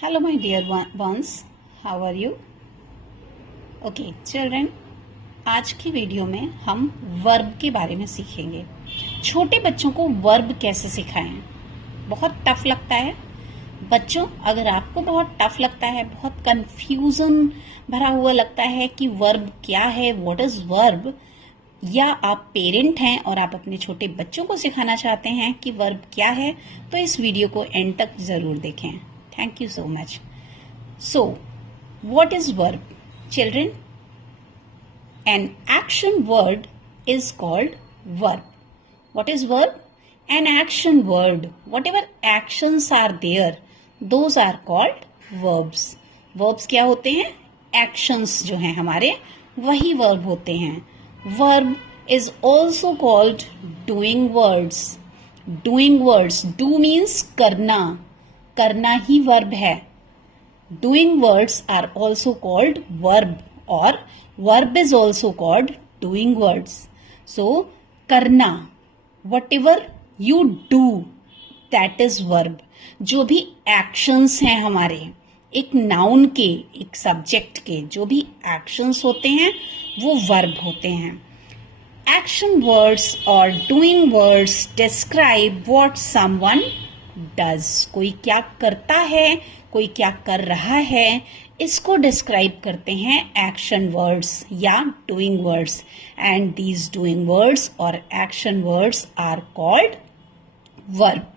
Hello, my dear ones. How are you? Okay, children. आज की video में हम वर्ब के बारे में सीखेंगे। छोटे बच्चों को वर्ब कैसे सिखाएं? बहुत टफ लगता है बच्चों। अगर आपको बहुत टफ लगता है, बहुत कंफ्यूजन भरा हुआ लगता है कि वर्ब क्या है, व्हाट इज वर्ब, या आप पेरेंट हैं और आप अपने छोटे बच्चों को सिखाना चाहते हैं कि वर्ब क्या है, तो इस वीडियो को एंड तक जरूर देखें। Thank you so much. So, what is verb? Children, an action word is called verb. What is verb? An action word. Whatever actions are there, those are called verbs. Verbs क्या होते हैं? Actions जो हैं हमारे, वही verb होते हैं. Verb is also called doing words. Doing words. Do means करना. करना ही वर्ब है. Doing words are also called verb और verb is also called doing words. So करना, whatever you do, that is verb. जो भी actions हैं हमारे, एक नाउन के, एक सब्जेक्ट के जो भी एक्शंस होते हैं वो वर्ब होते हैं. एक्शन वर्ड्स और doing words describe what someone does. कोई क्या करता है, कोई क्या कर रहा है, इसको डिस्क्राइब करते हैं एक्शन वर्ड्स या doing words. And these doing words और action words are called verb.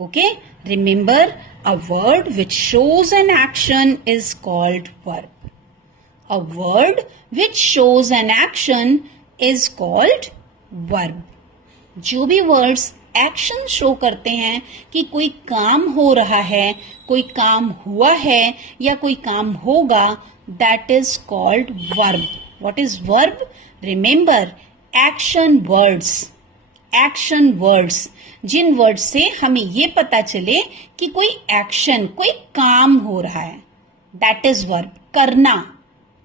Okay, remember, a word which shows an action is called verb. A word which shows an action is called verb. जो भी words action show करते हैं कि कोई काम हो रहा है, कोई काम हुआ है या कोई काम होगा, that is called verb. What is verb? Remember, action words. Action words, जिन वर्ड्स से हमें ये पता चले कि कोई एक्शन, कोई काम हो रहा है, दैट इज वर्ब. करना,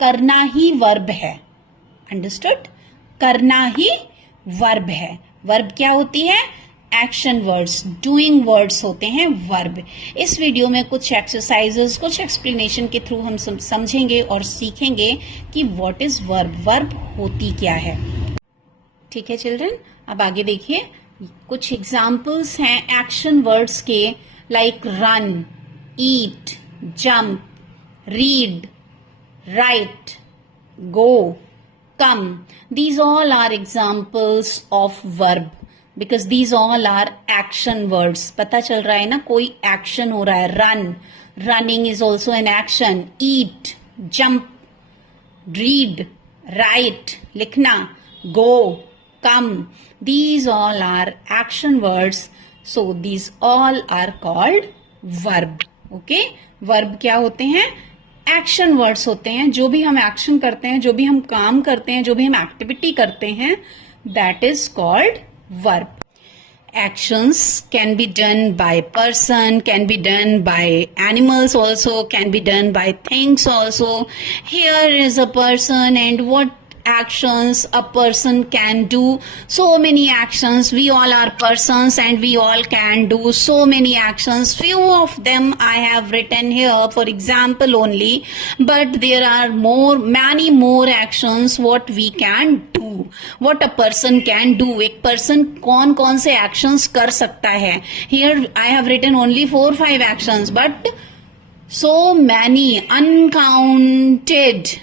करना ही वर्ब है. अंडरस्टूड? करना ही वर्ब है. वर्ब क्या होती है? Action words. डूइंग वर्ड्स होते हैं वर्ब. इस वीडियो में कुछ एक्सरसाइजेस, कुछ एक्सप्लेनेशन के थ्रू हम समझेंगे और सीखेंगे कि व्हाट इज वर्ब, वर्ब होती क्या है. ठीक है चिल्ड्रन, अब आगे देखिए. कुछ एग्जाम्पल्स हैं एक्शन वर्ड्स के, like run, eat, jump, read, right, go, come. These all are examples of verb because these all are action words. पता चल रहा है ना, कोई action हो रहा है. run, running is also an action. eat, jump, read, write, लिखना, go, come. These all are action words. So these all are called verb. Okay? verb क्या होते हैं? एक्शन वर्ड्स होते हैं. जो भी हम एक्शन करते हैं, जो भी हम काम करते हैं, जो भी हम एक्टिविटी करते हैं, that is called verb. Actions can be done by person, can be done by animals also, can be done by things also. Here is a person, and what actions a person can do? So many actions. We all are persons and we all can do so many actions. Few of them I have written here for example only, but there are many more actions what we can do, what a person can do. एक person कौन कौन से actions कर सकता है. Here I have written only 4-5 actions, but so many, uncounted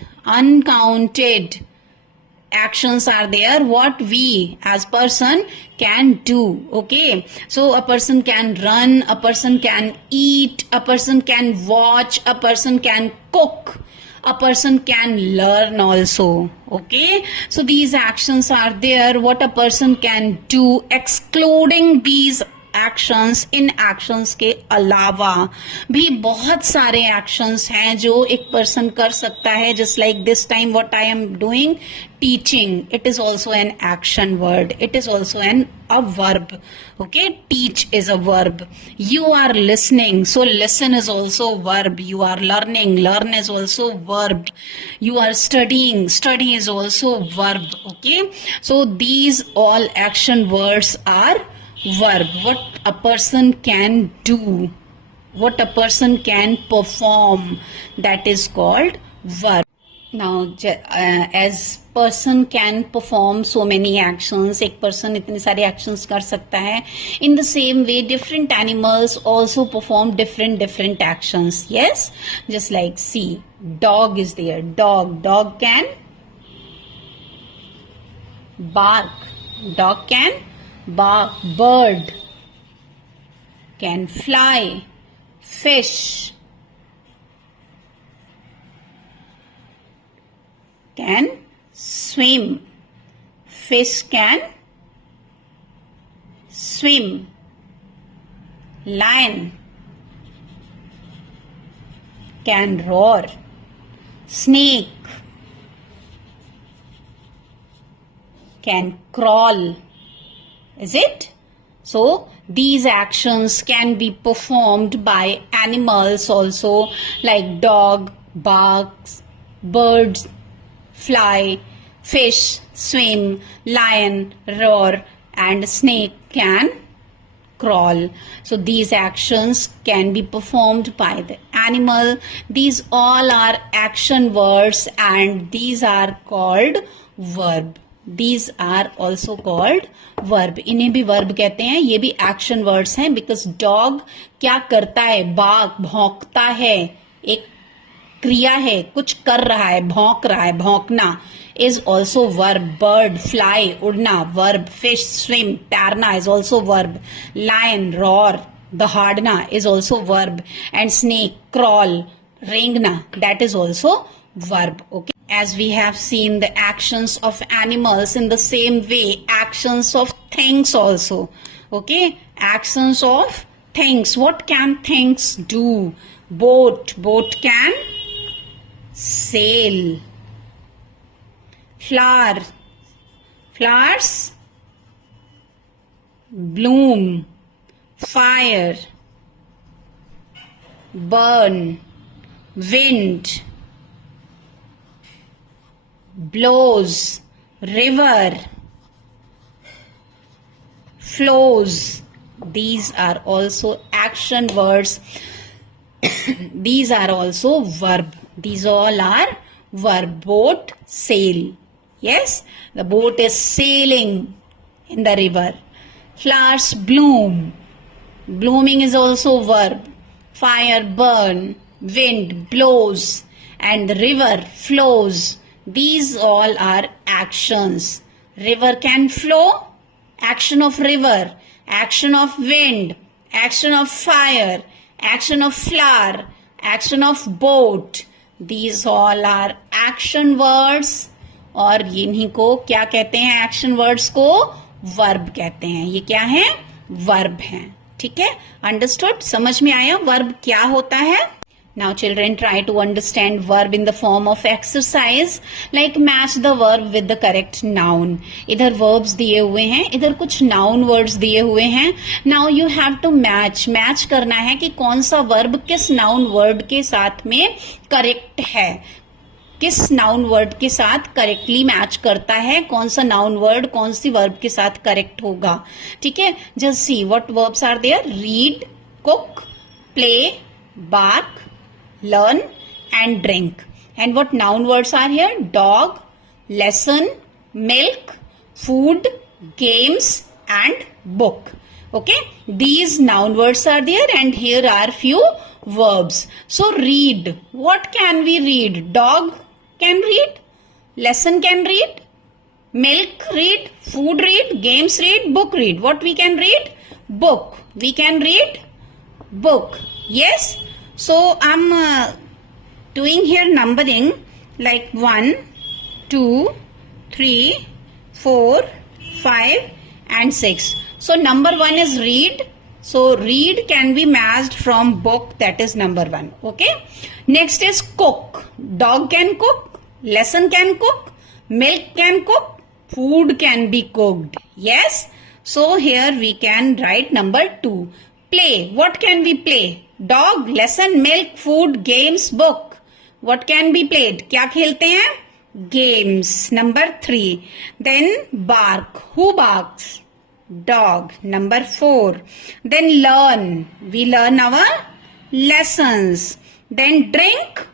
actions are there what we as person can do. Okay, so a person can run, a person can eat, a person can watch, a person can cook, a person can learn also. Okay, so these actions are there what a person can do. Excluding these actions, in actions के अलावा भी बहुत सारे actions हैं जो एक person कर सकता है. Just like this time what I am doing, teaching, it is also an action word. It is also a verb. Okay, teach is a verb. You are listening, so listen is also verb. You are learning, learn is also verb. You are studying, study is also verb. Okay, so these all action words are verb, what a person can do. what a person can perform, that is called verb. Now, as person can perform so many actions, एक person इतने सारे actions कर सकता है. In the same way, different animals also perform different actions. Yes, just like see, dog is there. Dog can bark. Dog can bark. Bird can fly. Fish can swim. Fish can swim. Lion can roar. Snake can crawl. Is it? So, these actions can be performed by animals also, like dog barks, birds fly, fish swim, lion roar, and snake can crawl. So these actions can be performed by the animal. These all are action words and these are called verb. These are also called verb. इन्हें भी verb कहते हैं. ये भी action words हैं because dog क्या करता है? bark, भौंकता है. एक क्रिया है, कुछ कर रहा है, भौंक रहा है, भौंकना is also verb. Bird fly, उड़ना verb. Fish swim, तैरना is also verb. Lion roar, दहाड़ना is also verb. And snake crawl, रेंगना, that is also verb. Okay. As we have seen the actions of animals, in the same way actions of things also. Okay, actions of things. What can things do? Boat can sail. Flowers bloom. Fire burn. Wind blows. River flows. These are also action words. These are also verb. These all are verb. Boat sail. Yes, the boat is sailing in the river. Flowers bloom. Blooming is also verb. Fire burn. Wind blows. And the river flows. These all are actions. River can flow. Action of river. Action of wind. Action of fire. Action of flower. Action of boat. These all are action words. और इन्हीं को क्या कहते हैं? Action words को verb कहते हैं. ये क्या है? वर्ब हैं. ठीक है, अंडरस्टूड? समझ में आया वर्ब क्या होता है? Now children, try to understand verb in the form of exercise, like match the verb with the correct noun. इधर verbs दिए हुए हैं, इधर कुछ noun words दिए हुए हैं. Now you have to match करना है कि कौन सा verb किस noun word के साथ में correct है, किस noun word के साथ करेक्टली मैच करता है, कौन सा noun word कौन सी verb के साथ करेक्ट होगा. ठीक है, just see what verbs are there. read, cook, play, bark, learn and drink. And what noun words are here? dog, lesson, milk, food, games and book. Okay, these noun words are there and here are few verbs. So read, what can we read? Dog can read, lesson can read, milk read, food read, games read, book read. What we can read? Book. We can read book. Yes. So I'm doing here numbering like 1, 2, 3, 4, 5 and 6. So number 1 is read. So read can be matched from book, that is number 1. Okay. Next is cook. Dog can cook, lesson can cook, milk can cook, food can be cooked. Yes. So here we can write number 2. Play. What can we play? Dog, lesson, milk, food, games, book. What can be played? क्या खेलते हैं? Games. Number 3. Then bark. Who barks? Dog. Number 4. Then learn. We learn our lessons. Then drink,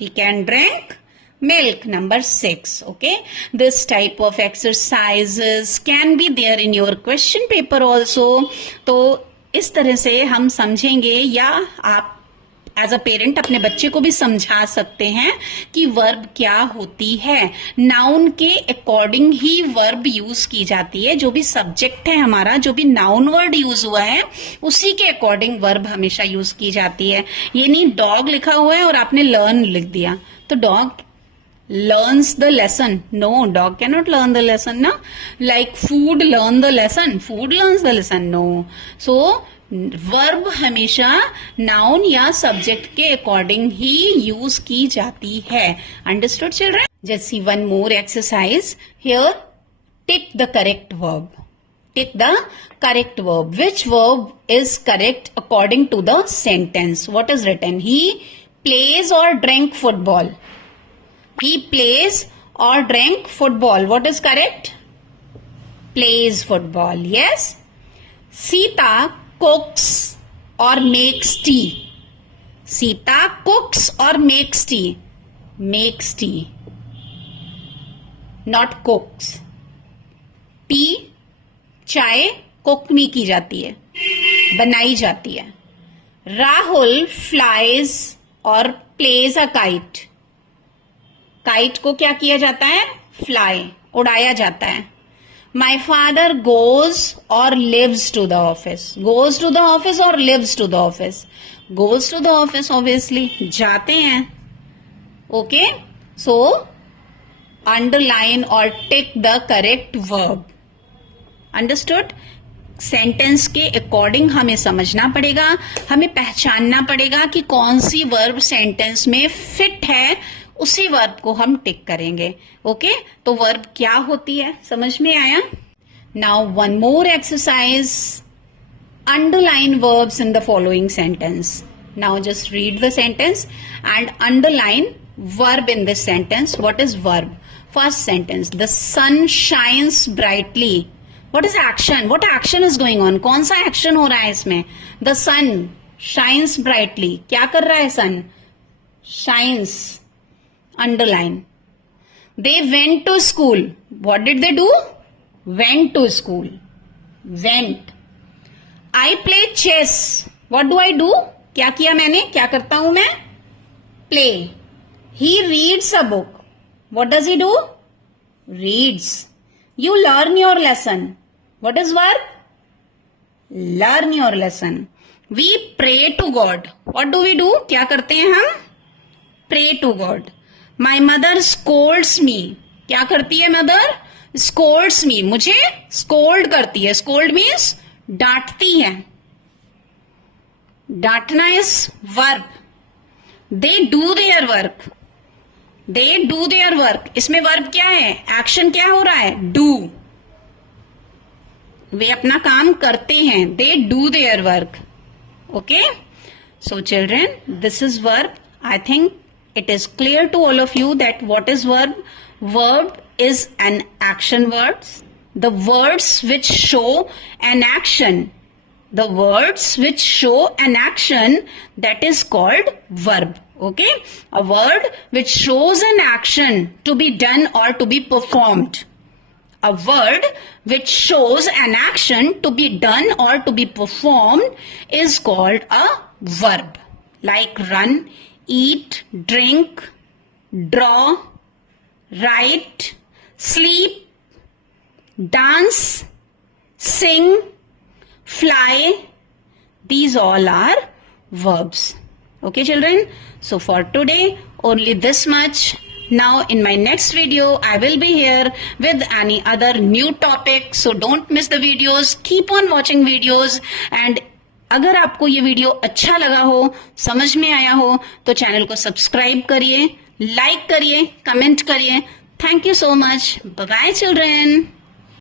we can drink milk. Number 6. Okay, this type of exercises can be there in your question paper also. तो इस तरह से हम समझेंगे, या आप as a parent अपने बच्चे को भी समझा सकते हैं कि वर्ब क्या होती है. नाउन के अकॉर्डिंग ही वर्ब यूज की जाती है. जो भी सब्जेक्ट है हमारा, जो भी नाउन वर्ड यूज हुआ है, उसी के अकॉर्डिंग वर्ब हमेशा यूज की जाती है. ये नहीं डॉग लिखा हुआ है और आपने लर्न लिख दिया तो dog learns the lesson. No, dog cannot learn the lesson, na? Like food learn the lesson. Food learns the lesson. No. So verb हमेशा नाउन या सब्जेक्ट के अकॉर्डिंग ही यूज की जाती है. Understood children? Just see one more exercise here. Tick the correct verb. Tick the correct verb. Which verb is correct according to the sentence? What is written? He plays or drank football. He plays or drank football. What is correct? Plays football. Yes. Sita cooks or makes tea. Sita cooks or makes tea. Makes tea. Not cooks. Tea चाय cook में की जाती है, बनाई जाती है. Rahul flies और plays a kite. Kite को क्या किया जाता है? फ्लाई, उड़ाया जाता है. माई फादर गोज और leaves to the office. Goes to the office और leaves to the office. Goes to the office obviously जाते हैं. ओके, सो अंडरलाइन और tick the correct verb. Understood? Sentence के अकॉर्डिंग हमें समझना पड़ेगा, हमें पहचानना पड़ेगा कि कौन सी वर्ब सेंटेंस में फिट है, उसी वर्ब को हम टिक करेंगे. ओके, तो वर्ब क्या होती है समझ में आया? Now one more exercise. Underline verbs in the following sentence. Now just read the sentence and underline verb in this sentence. What is verb? First sentence, the sun shines brightly. What is action? What action is going on? कौन सा action हो रहा है इसमें? The sun shines brightly. क्या कर रहा है sun? Shines. Underline. They went to school. What did they do? Went to school. Went. I play chess. What do I do? क्या किया मैंने? क्या करता हूं मैं? Play. He reads a book. What does he do? Reads. You learn your lesson. What is verb? Learn your lesson. We pray to God. What do we do? क्या करते हैं हम? Pray to God. My mother scolds me. क्या करती है mother? Scolds me. मुझे scold करती है. Scold means डांटती है. डांटना is verb. They do their work. They do their work. इसमें वर्ब क्या है? एक्शन क्या हो रहा है? डू. वे अपना काम करते हैं. They do their work. Okay? So children, this is verb. I think it is clear to all of you that what is verb? Verb is an action word. The words which show an action. The words which show an action, that is called verb. Okay? A word which shows an action to be done or to be performed. A word which shows an action to be done or to be performed is called a verb. Like run, eat, drink, draw, write, sleep, dance, sing, fly. These all are verbs. Okay children, so for today only this much. Now in my next video I will be here with any other new topic, so don't miss the videos. Keep on watching videos, and अगर आपको ये video अच्छा लगा हो, समझ में आया हो, तो चैनल को सब्सक्राइब करिए, लाइक करिए, कमेंट करिए. Thank you so much. Bye bye children.